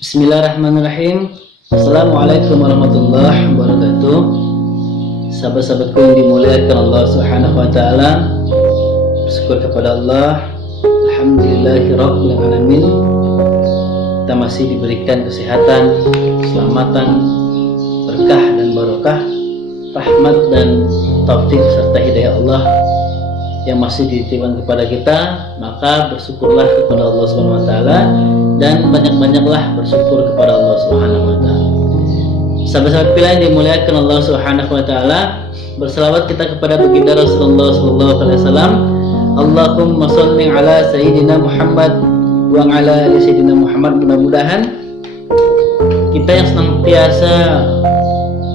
Bismillahirrahmanirrahim. Assalamualaikum warahmatullahi wabarakatuh. Sahabat-sahabatku yang dimuliakan Allah Subhanahu wa taala. Bersyukur kepada Allah. Alhamdulillahirabbil alamin. Kita masih diberikan kesehatan, keselamatan, berkah dan barokah, rahmat dan taufik serta hidayah Allah yang masih dititipkan kepada kita. Maka bersyukurlah kepada Allah Subhanahu wa taala dan banyak-banyaklah bersyukur kepada Allah Subhanahu wa taala. Sahabat-sahabat pilihan yang dimuliakan Allah Subhanahu wa taala, berselawat kita kepada baginda Rasulullah sallallahu alaihi wasallam. Allahumma shalli ala sayyidina Muhammad wa ala ali sayyidina Muhammad. Mudah-mudahan kita yang senantiasa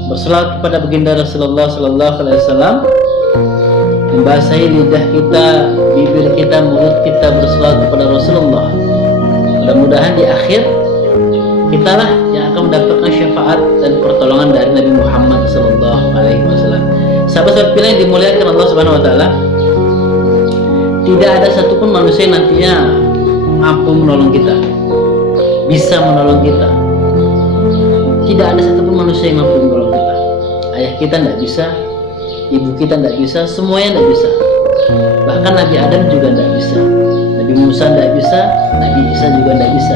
berselawat kepada baginda Rasulullah sallallahu alaihi wasallam, membasahi lidah kita, bibir kita, mulut kita berselawat kepada Rasulullah. Mudah-mudahan di akhir kitalah yang akan mendapatkan syafaat dan pertolongan dari Nabi Muhammad sallallahu alaihi wasallam. Sahabat-sahabat pilihan yang dimuliakan Allah Subhanahu wa taala, tidak ada satupun manusia yang nantinya mampu menolong kita, bisa menolong kita. Tidak ada satupun manusia yang mampu menolong kita. Ayah kita tidak bisa, ibu kita tidak bisa, semuanya tidak bisa. Bahkan Nabi Adam juga tidak bisa, Nabi Musa tidak bisa, Nabi Isa juga tidak bisa.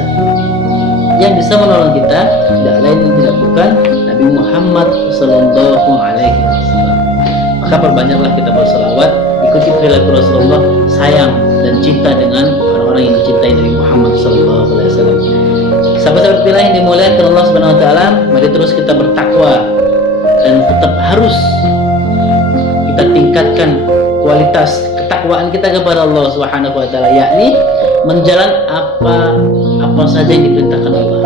Yang bisa menolong kita tidak lain dan tidak bukan Nabi Muhammad sallallahu alaihi wasallam. Maka perbanyaklah kita berselawat, ikuti perilaku Rasulullah, sayang dan cinta dengan orang-orang yang mencintai Nabi Muhammad sallallahu alaihi wasallam. Sahabat-sahabat pilihan yang dimuliakan Allah Subhanahu wa taala, mari terus kita bertakwa dan tetap harus kita tingkatkan kualitas ketakwaan kita kepada Allah Subhanahu wa taala, yakni menjalankan apa saja yang diperintahkan Allah,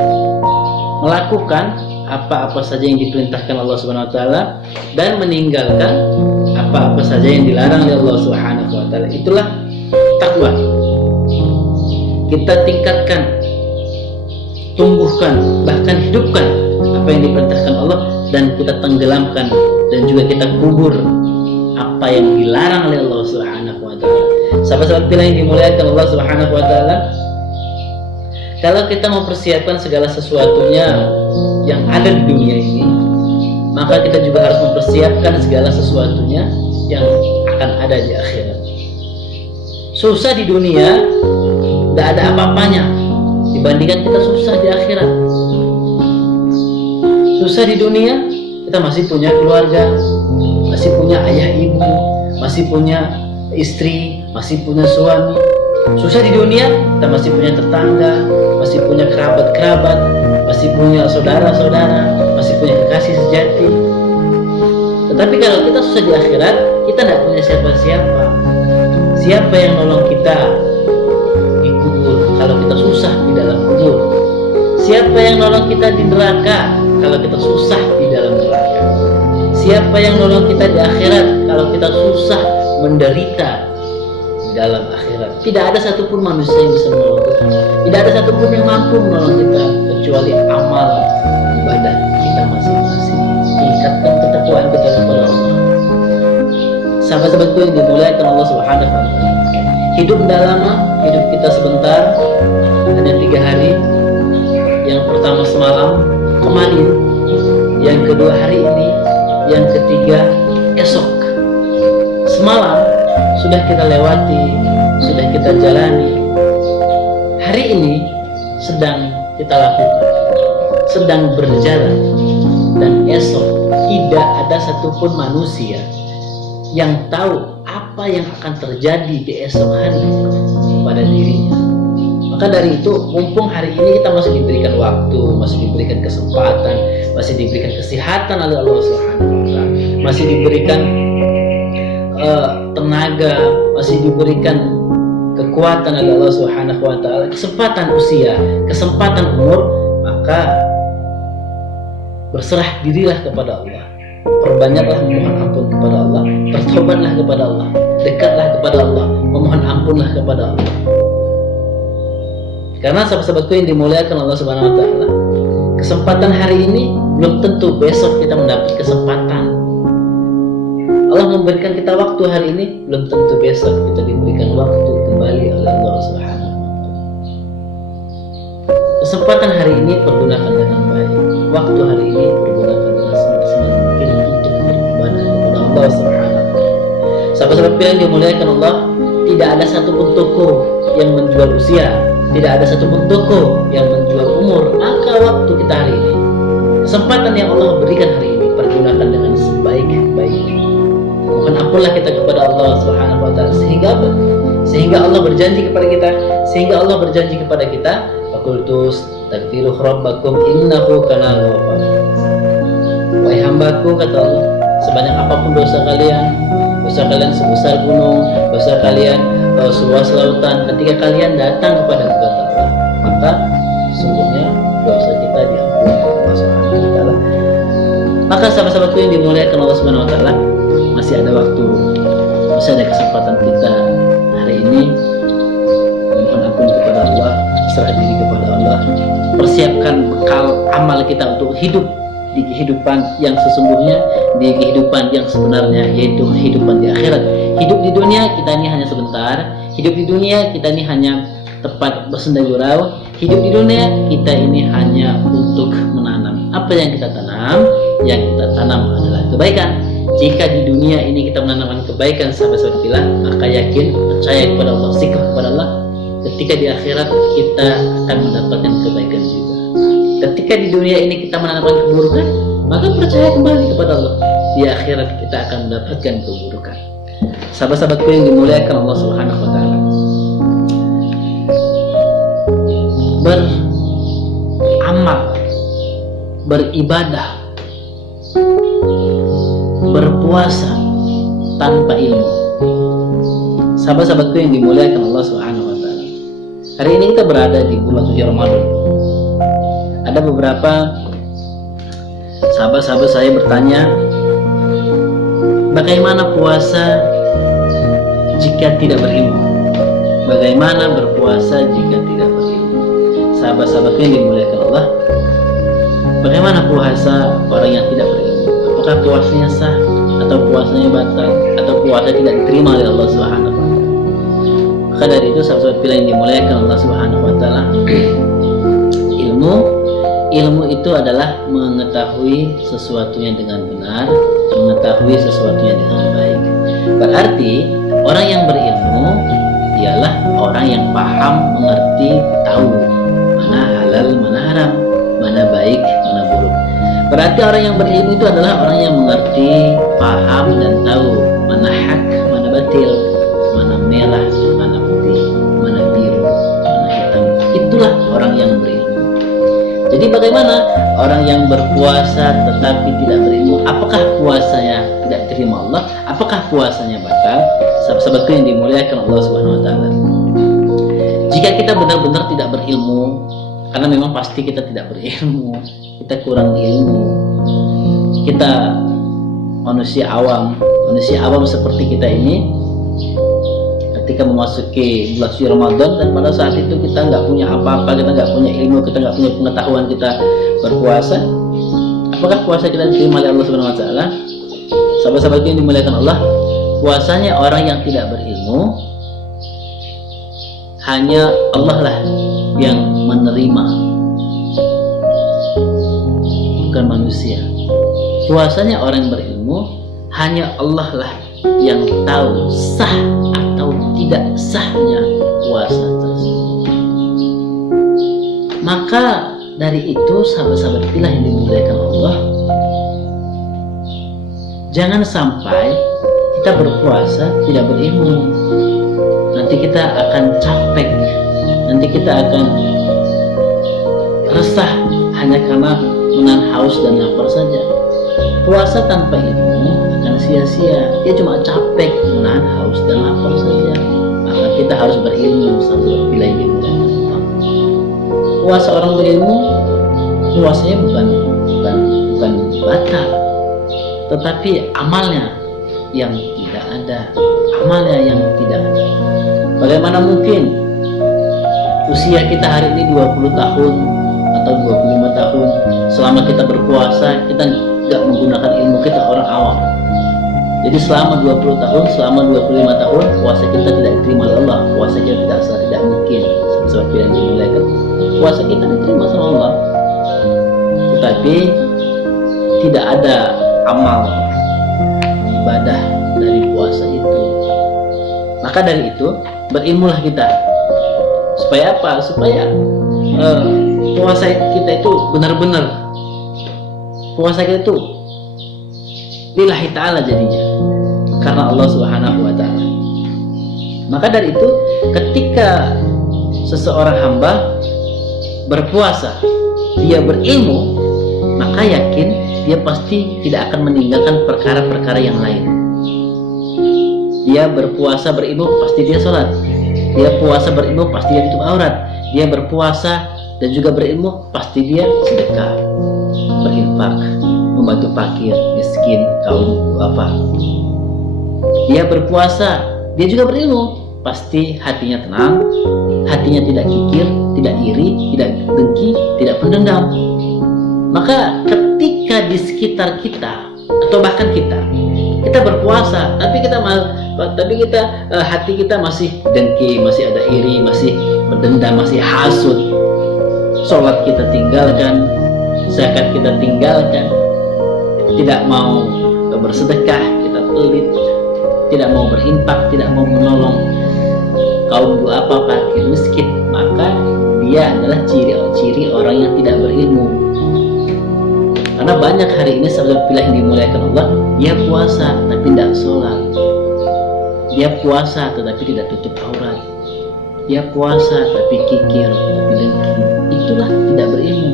melakukan apa-apa saja yang diperintahkan Allah Subhanahu wa taala, dan meninggalkan apa-apa saja yang dilarang oleh Allah Subhanahu wa taala. Itulah takwa. Kita tingkatkan, tumbuhkan, bahkan hidupkan apa yang diperintahkan Allah, dan kita tenggelamkan dan juga kita kubur apa yang dilarang oleh Allah Subhanahu wa taala. Sahabat-sahabat pilihan yang dimuliakan Allah Subhanahu wa taala, kalau kita mempersiapkan segala sesuatunya yang ada di dunia ini, maka kita juga harus mempersiapkan segala sesuatunya yang akan ada di akhirat. Susah di dunia tidak ada apa-apanya dibandingkan kita susah di akhirat. Susah di dunia kita masih punya keluarga, masih punya ayah ibu, masih punya istri, masih punya suami. Susah di dunia kita masih punya tetangga, masih punya kerabat-kerabat, masih punya saudara-saudara, masih punya kekasih sejati. Tetapi kalau kita susah di akhirat, kita tidak punya siapa-siapa. Siapa yang nolong kita di kubur kalau kita susah di dalam kubur? Siapa yang nolong kita di neraka kalau kita susah di dalam neraka? Siapa yang nolong kita di akhirat kalau kita susah menderita di dalam akhirat? Tidak ada satupun manusia yang bisa menolong kita. Tidak ada satupun yang mampu menolong kita kecuali amal ibadah kita masing-masing. Tingkatkan ketakwaan kita kepada Allah. Sahabat-sahabatku yang dimuliakan Allah Subhanahu wa taala, hidup dah lama, hidup kita sebentar, hanya 3 hari. Yang pertama semalam, kemarin. Yang kedua hari ini. Yang ketiga esok. Semalam sudah kita lewati, sudah kita jalani. Hari ini sedang kita lakukan, sedang berjalan. Dan esok tidak ada satupun manusia yang tahu apa yang akan terjadi di esok hari pada dirinya. Maka dari itu, mumpung hari ini kita masih diberikan waktu, masih diberikan kesempatan, masih diberikan kesehatan oleh Allah Subhanahu wa taala, masih diberikan tenaga, masih diberikan kekuatan oleh Allah Subhanahu wa taala, kesempatan usia, kesempatan umur, maka berserah dirilah kepada Allah. Perbanyaklah memohon ampun kepada Allah, bertobatlah kepada Allah, dekatlah kepada Allah, memohon ampunlah kepada Allah. Karena sahabat-sahabatku yang dimuliakan Allah Subhanahu wa taala, kesempatan hari ini belum tentu besok kita mendapat kesempatan. Allah memberikan kita waktu hari ini, belum tentu besok kita diberikan waktu kembali oleh Allah Subhanahu wa taala. Kesempatan hari ini pergunakan dengan baik. Waktu hari ini pergunakan dengan semaksimal mungkin untuk beribadah kepada Allah Subhanahu wa taala. Sahabat-sahabat yang dimuliakan Allah, tidak ada satupun toko yang menjual usia, tidak ada satupun toko yang menjual umur. Maka waktu kita hari ini, kesempatan yang Allah berikan hari ini, pergunakan dengan sebaik-baiknya. Mohon ampunlah kita kepada Allah Subhanahu wa taala sehingga Allah berjanji kepada kita, Fakultus takfiru rabbakum innahu kana ghafara. Wahai hambaku, kata Allah, sebanyak apapun dosa kalian sebesar gunung, dosa kalian seluas lautan, ketika kalian datang kepada Allah, maka sungguhnya dosa kita diampuni Allah Subhanahu wa taala. Maka sahabat-sahabatku yang dimuliakan Allah Subhanahu wa taala, masih ada waktu, masih ada kesempatan kita hari ini. Mohon ampun kepada Allah, serah diri kepada Allah, persiapkan bekal amal kita untuk hidup di kehidupan yang sesungguhnya, di kehidupan yang sebenarnya, yaitu kehidupan di akhirat. Hidup di dunia kita ini hanya sebentar, hidup di dunia kita ini hanya tempat bersenda gurau, hidup di dunia kita ini hanya untuk menanam. Apa yang kita tanam? Yang kita tanam adalah kebaikan. Jika di dunia ini kita menanamkan kebaikan, sahabat-sahabat bilang, maka yakin, percaya kepada Allah, sikap kepada Allah, ketika di akhirat kita akan mendapatkan kebaikan juga. Ketika di dunia ini kita menanamkan keburukan, maka percaya kembali kepada Allah, di akhirat kita akan mendapatkan keburukan. Sahabat-sahabatku yang dimuliakan Allah Subhanahu wa taala, beramal, beribadah, berpuasa tanpa ilmu. Sahabat-sahabatku yang dimuliakan Allah Subhanahu wa taala, hari ini kita berada di bulan suci Ramadan. Ada beberapa sahabat-sahabat saya bertanya, bagaimana puasa jika tidak berilmu? Bagaimana berpuasa jika tidak berilmu? Sahabat-sahabatku yang dimuliakan Allah, bagaimana puasa orang yang tidak berilmu? Apakah puasanya sah atau puasanya batal atau puasa tidak diterima oleh Allah Subhanahu wa taala? Maka dari itu sahabat-sahabat yang dimuliakan Allah Subhanahu wa taala, ilmu itu adalah mengetahui sesuatunya dengan benar, mengetahui sesuatunya dengan baik. Berarti orang yang berilmu ialah orang yang paham, mengerti, tahu mana halal, mana haram, mana baik, mana buruk. Berarti orang yang berilmu itu adalah orang yang mengerti, paham, dan tahu mana hak, mana batil, mana merah, mana putih, mana biru, mana hitam. Itulah orang yang berilmu. Jadi bagaimana orang yang berpuasa tetapi tidak berilmu? Apakah puasanya tidak diterima Allah? Apakah puasanya batal? Sahabat-sahabatku yang dimuliakan Allah Subhanahu wa taala, jika kita benar-benar tidak berilmu, karena memang pasti kita tidak berilmu, kita kurang ilmu, kita manusia awam seperti kita ini, ketika memasuki bulan suci Ramadan dan pada saat itu kita nggak punya apa-apa, kita nggak punya ilmu, kita nggak punya pengetahuan, kita berpuasa, apakah puasa kita diterima oleh Allah Subhanahu wa taala? Sahabat-sahabat yang dimuliakan Allah, puasanya orang yang tidak berilmu hanya Allah lah yang menerima, bukan manusia. Puasanya orang yang berilmu hanya Allah lah yang tahu sah atau tidak sahnya puasa tersebut. Maka dari itu sahabat-sahabat pilih yang dimuliakan Allah, jangan sampai kita berpuasa tidak berilmu. Nanti kita akan capek, nanti kita akan resah hanya karena menahan haus dan lapar saja. Puasa tanpa ilmu akan sia-sia, dia cuma capek, menahan haus dan lapar saja. Maka kita harus berilmu sampai bila ini dimuliakan Allah. Puasa orang berilmu, puasanya bukan batal, tetapi amalnya yang tidak ada, amalnya yang tidak ada. Bagaimana mungkin usia kita hari ini 20 tahun atau 25 tahun, selama kita berpuasa kita nggak menggunakan ilmu, kita orang awam. Jadi selama 20 tahun, selama 25 tahun puasa kita tidak diterima oleh Allah, puasa kita tidak sah, tidak mungkin. seperti yang dimuliakan, puasa kita diterima sama Allah, tetapi tidak ada amal ibadah dari puasa itu. Maka dari itu berilmulah kita. Supaya apa? Supaya puasa kita itu benar-benar, puasa kita itu lillahi ta'ala jadinya, karena Allah Subhanahu wa ta'ala. Maka dari itu ketika seseorang hamba berpuasa, dia berilmu, maka yakin dia pasti tidak akan meninggalkan perkara-perkara yang lain. Dia berpuasa berilmu, pasti dia sholat. Dia puasa berilmu, pasti dia tutup aurat. Dia berpuasa dan juga berilmu, pasti dia sedekah, berinfak, membantu fakir, miskin, kaum duafa. Dia berpuasa, dia juga berilmu, pasti hatinya tenang, hatinya tidak kikir, tidak iri, tidak dengki, tidak pendendam. Maka ketika di sekitar kita atau bahkan kita berpuasa, tapi hati kita masih dengki, masih ada iri, masih pendendam, masih hasut, sholat kita tinggalkan, zakat kita tinggalkan, tidak mau bersedekah, kita pelit, tidak mau berinfak, tidak mau menolong kaum duafa, fakir, miskin, maka dia adalah ciri-ciri orang yang tidak berilmu. Karena banyak hari ini sahabat pilih yang dimuliakan Allah, dia puasa tapi tidak sholat, dia puasa tetapi tidak tutup aurat, dia puasa tapi kikir, tapi dengki. Itulah tidak berilmu.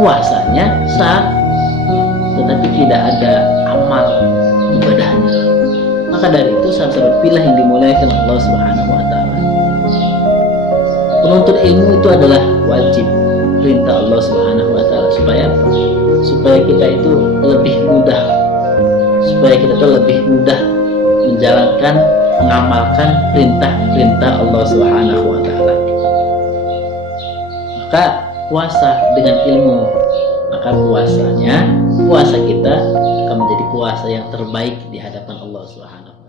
Puasanya sah, tetapi tidak ada amal ibadahnya. Maka dari itu sahabat pilih yang dimuliakan Allah Subhanahu wa ta'ala, penuntut ilmu itu adalah wajib, perintah Allah Subhanahu wa ta'ala. Supaya apa? Supaya kita itu lebih mudah, supaya kita itu lebih mudah menjalankan, mengamalkan perintah-perintah Allah Subhanahu wa ta'ala. Maka puasa dengan ilmu, maka puasa kita akan menjadi puasa yang terbaik di hadapan Allah Subhanahu wa ta'ala.